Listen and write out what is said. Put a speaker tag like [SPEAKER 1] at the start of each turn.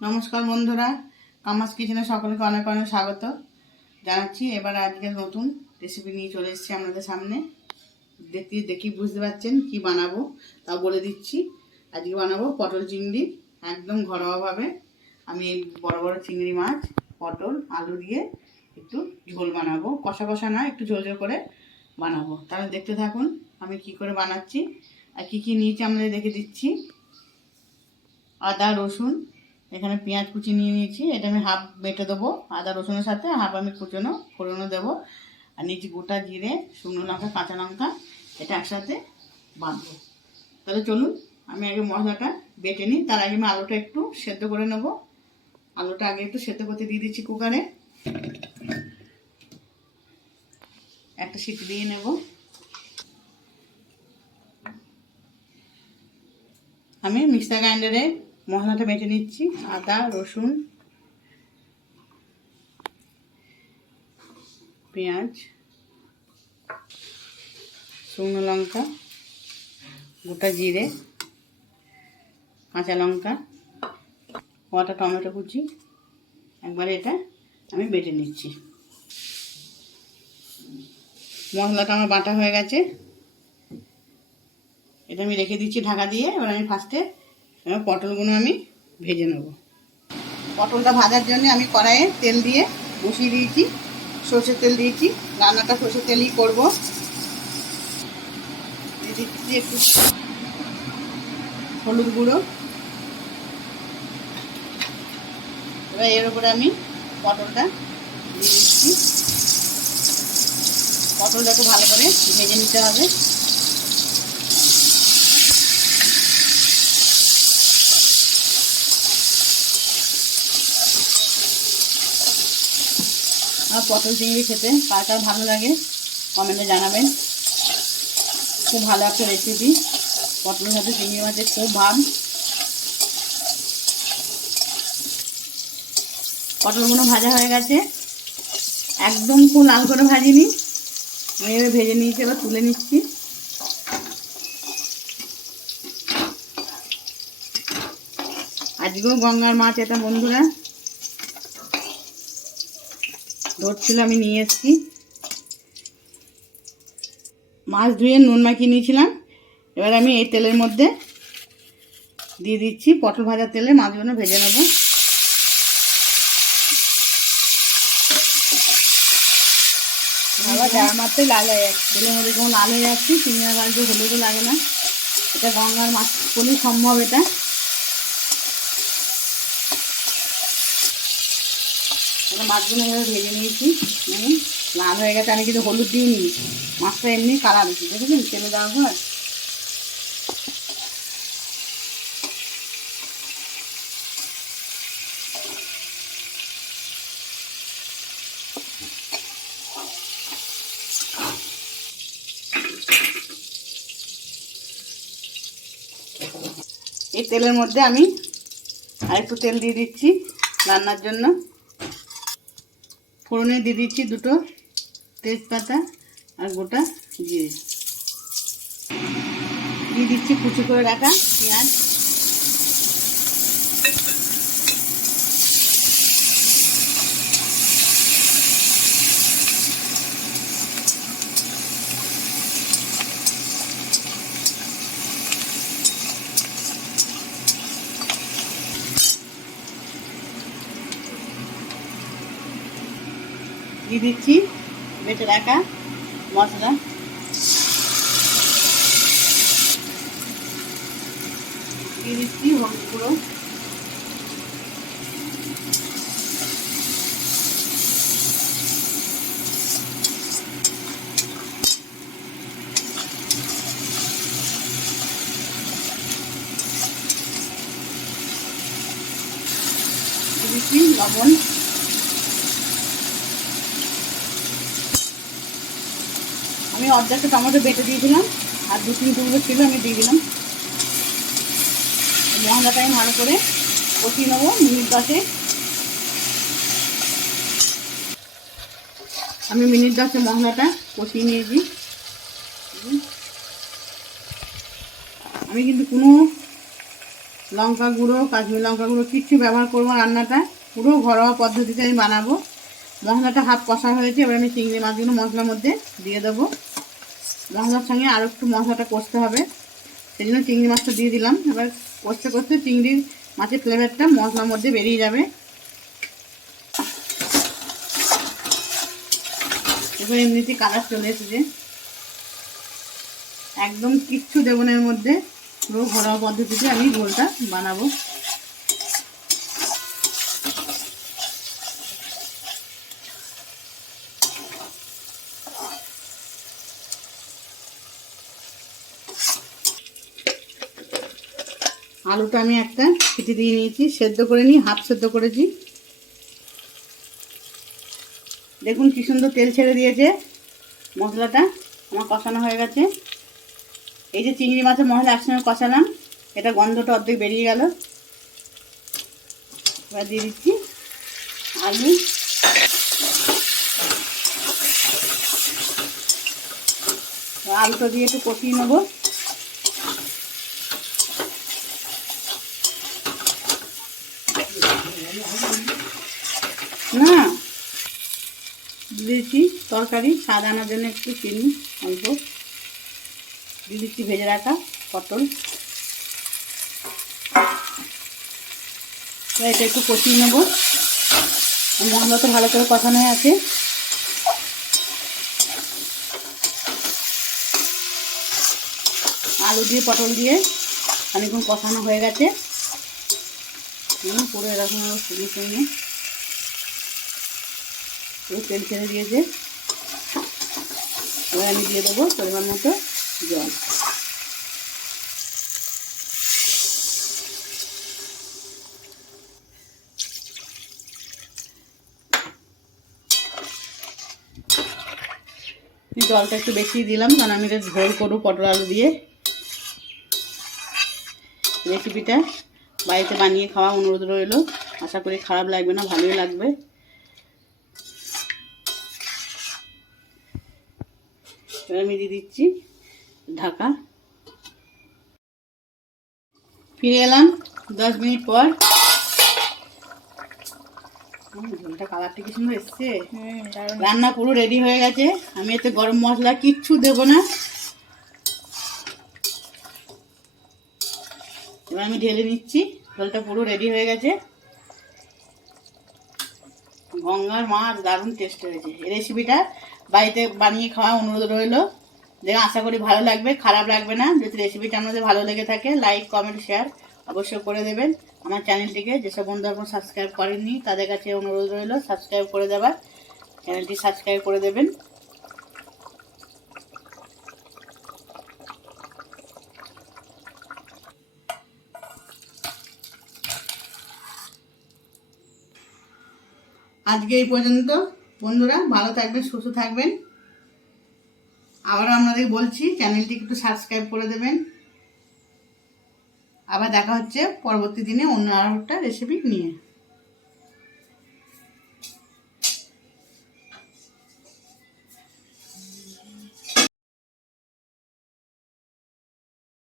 [SPEAKER 1] নমস্কার বন্ধুরা, কামাস কিচেনে সকলকে অনেক অনেক স্বাগত। জানাচ্ছি এবার আজকে নতুন রেসিপি নিয়ে চলে এসেছি আপনাদের সামনে। দেখি দেখি বুঝতে পারছেন কি বানাবো, তাও বলে দিচ্ছি। আজকে বানাবো পটল চিংড়ি, একদম ঘরোয়াভাবে। আমি এই বড় বড় চিংড়ি মাছ, পটল, আলু দিয়ে একটু ঝোল বানাবো। কষা কষা না, একটু ঝোল ঝোল করে বানাবো। তাহলে দেখতে থাকুন আমি কি করে বানাচ্ছি। আর কী কী নিয়েছি আপনাদের দেখে দিচ্ছি। আদা, রসুন এখানে পেঁয়াজ কুচি নিয়ে নিয়েছি, এটা আমি হাফ বেটে দেবো, আদা, রসুনের সাথে হাফ আমি কুচনো ফোড়নো দেবো। আর নিচে গোটা জিরে, শুকনো লঙ্কা, কাঁচা লঙ্কা, এটা একসাথে বাঁধবো। তাহলে চলুন, আমি আগে মশলাটা বেটে নিই, তার আগে আমি আলুটা একটু সেদ্ধ করে নেব। আলুটা আগে একটু সেদ্ধ করতে দিয়ে দিচ্ছি কুকারে। একটা সিটি দিয়ে নেব। আমি মিক্সার গ্রাইন্ডারে মশলাটা বেটে নিচ্ছি, আদা, রসুন, পেঁয়াজ, শুকনো লঙ্কা, গোটা জিরে, কাঁচা লঙ্কা কটা টমেটো কুচি। একবারে এটা আমি বেটে নিচ্ছি। মশলাটা আমার বাটা হয়ে গেছে। এটা আমি রেখে দিচ্ছি ঢাকা দিয়ে, এবার আমি ফার্স্টে এবার পটলগুলো আমি ভেজে নেব। পটলটা ভাজার জন্য আমি কড়াইয়ে তেল দিয়ে বসিয়ে দিয়েছি, সর্ষের তেল দিয়েছি, রান্নাটা সর্ষের তেলই করব। দিচ্ছি একটু হলুদ গুঁড়ো। এবার এর উপরে আমি পটলটা দিয়ে দিচ্ছি। পটলটা একটু ভালো করে ভেজে নিতে হবে। আর পটল চিংড়ি খেতে কার কার ভালো লাগে কমেন্টে জানাবেন। খুব ভালো একটা রেসিপি পটল সাথে চিংড়ি মাছের খুব ভাব। পটলগুলো ভাজা হয়ে গেছে। একদম খুব লাল করে ভাজিনি। আমি ভেজে নিয়েছি, এবার তুলে নিচ্ছি। আজকেও গঙ্গার মাছ এটা বন্ধুরা। ধরছিল আমি নিয়ে এসেছি। মাছ ধুয়ে নুন মাখিয়ে নিয়েছিলাম। এবার আমি এই তেলের মধ্যে দিয়ে দিচ্ছি পটল ভাজার তেলে মাছগুলো ভেজে নেব। আবার যার মাত্রই লাল হয়ে যাচ্ছে। তেলের মধ্যে যখন লাল হয়ে যাচ্ছি চিংড়ি মাছ হলুদও লাগে না। এটা গঙ্গার মাছ বলেই সম্ভব এটা। এবার মাছগুলো এভাবে ভেজে নিয়েছি। আমি লাল হয়ে গেছে, আমি কিন্তু হলুদ দিইনি। মাছটা এমনি কালার দিচ্ছি দেখেছেন? তেলে দেওয়ার পর এই তেলের মধ্যে আমি আরেকটু তেল দিয়ে দিচ্ছি রান্নার জন্য। ফোড়নে দিয়ে দিচ্ছি দুটো তেজপাতা আর গোটা জিরে। দিয়ে দিচ্ছি কুচি করে রাখা পেঁয়াজ। দিয়ে দিচ্ছি বেটে রাখা মশলা? দিয়ে দিচ্ছি হলুদ গুঁড়ো? লবণ? অর্ধেকটা টমেটো বেটে দিয়েছিলাম, আর দু তিন টুকরো ছিল আমি দিয়ে দিলাম। মশলাটা আমি ভালো করে কষিয়ে নেব, মিনিট দশে আমি মিনিট দশে মশলাটা কষিয়ে নিয়েছি। আমি কিন্তু কোনো লঙ্কা গুঁড়ো, কাশ্মীর লঙ্কা গুঁড়ো কিচ্ছু ব্যবহার করব রান্নাটা। পুরো ঘরোয়া পদ্ধতিতে আমি বানাবো। মশলাটা হাফ কষা হয়েছে, এবার আমি চিংড়ি মাছগুলো মশলার মধ্যে দিয়ে দেবো। মশলার সঙ্গে আরও একটু মশলাটা কষতে হবে। সেই জন্য চিংড়ি মাছটা দিয়ে দিলাম। এবার কষতে কষতে চিংড়ির মাছের ফ্লেভারটা মশলার মধ্যে বেরিয়ে যাবে। এবার এমনিতেই কালার চলে এসেছে। একদম কিচ্ছু দেবো না এর মধ্যে। পুরো ঘরোয়া পদ্ধতিতে আমি গোলটা বানাবো। আলুটা আমি একটা কেটে দিয়ে নিয়েছি, সেদ্ধ করে নিই, হাফ সেদ্ধ করেছি। দেখুন কি সুন্দর তেল ছেড়ে দিয়েছে মশলাটা, আমার কষানো হয়ে গেছে। এই যে চিংড়ি মাছের মশলা একসঙ্গে কষালাম, এটা গন্ধটা অর্ধেক বেরিয়ে গেল। এবার দিয়ে দিচ্ছি আলু। আলুটা দিয়ে একটু কষিয়ে নেব না দিয়েছি তরকারি, স্বাদ আনার জন্য একটু চিনি অল্প। দিয়ে দিচ্ছি ভেজে রাখা পটল। এটা একটু কষিয়ে নেব। মশলা তো ভালো করে কষানো আছে। আলু দিয়ে, পটল দিয়ে খানিক্ষণ কষানো হয়ে গেছে। পুরো এরকম শুকনো শুকনো তেল ছেড়ে দিয়েছে। এবার আমি দিয়ে দেবো পরিমাণ মতো জল। জলটা একটু বেশি দিলাম, কারণ আমি এটা ঝোল করব পটল আলু দিয়ে। রেসিপিটা বাড়িতে বানিয়ে খাওয়া অনুরোধ রইল। আশা করি খারাপ লাগবে না, ভালোই লাগবে। এবার আমি দিয়ে দিচ্ছি। ঢাকা। ফিরে এলাম দশ মিনিট পর। ঝোলটা কালারটা কি সুন্দর এসছে? রান্না পুরো রেডি হয়ে গেছে। আমি এতে গরম মশলা কিচ্ছু দেবো না। এবার আমি ঢেলে নিচ্ছি। ঝোলটা পুরো রেডি হয়ে গেছে। গঙ্গার মাছ দারুণ টেস্ট হয়েছে। এই রেসিপিটা বাড়িতে বানিয়ে খাওয়া অনুরোধ রইল। দেখে, আশা করি ভালো লাগবে, খারাপ লাগবে না। যদি রেসিপিটা আপনাদের ভালো লেগে থাকে লাইক কমেন্ট শেয়ার অবশ্যই করে দেবেন। আমার চ্যানেলটিকে যেসব বন্ধু এখন সাবস্ক্রাইব করেননি, তাদের কাছে অনুরোধ রইল সাবস্ক্রাইব করে দেবার। চ্যানেলটি সাবস্ক্রাইব করে দেবেন। আজকে এই পর্যন্ত। বন্ধুরা, ভালো থাকবেন, সুস্থ থাকবেন। আবারও আপনাদের বলছি চ্যানেলটি একটু সাবস্ক্রাইব করে দেবেন। আবার দেখা হচ্ছে পরবর্তী দিনে অন্য আরও একটা রেসিপি নিয়ে।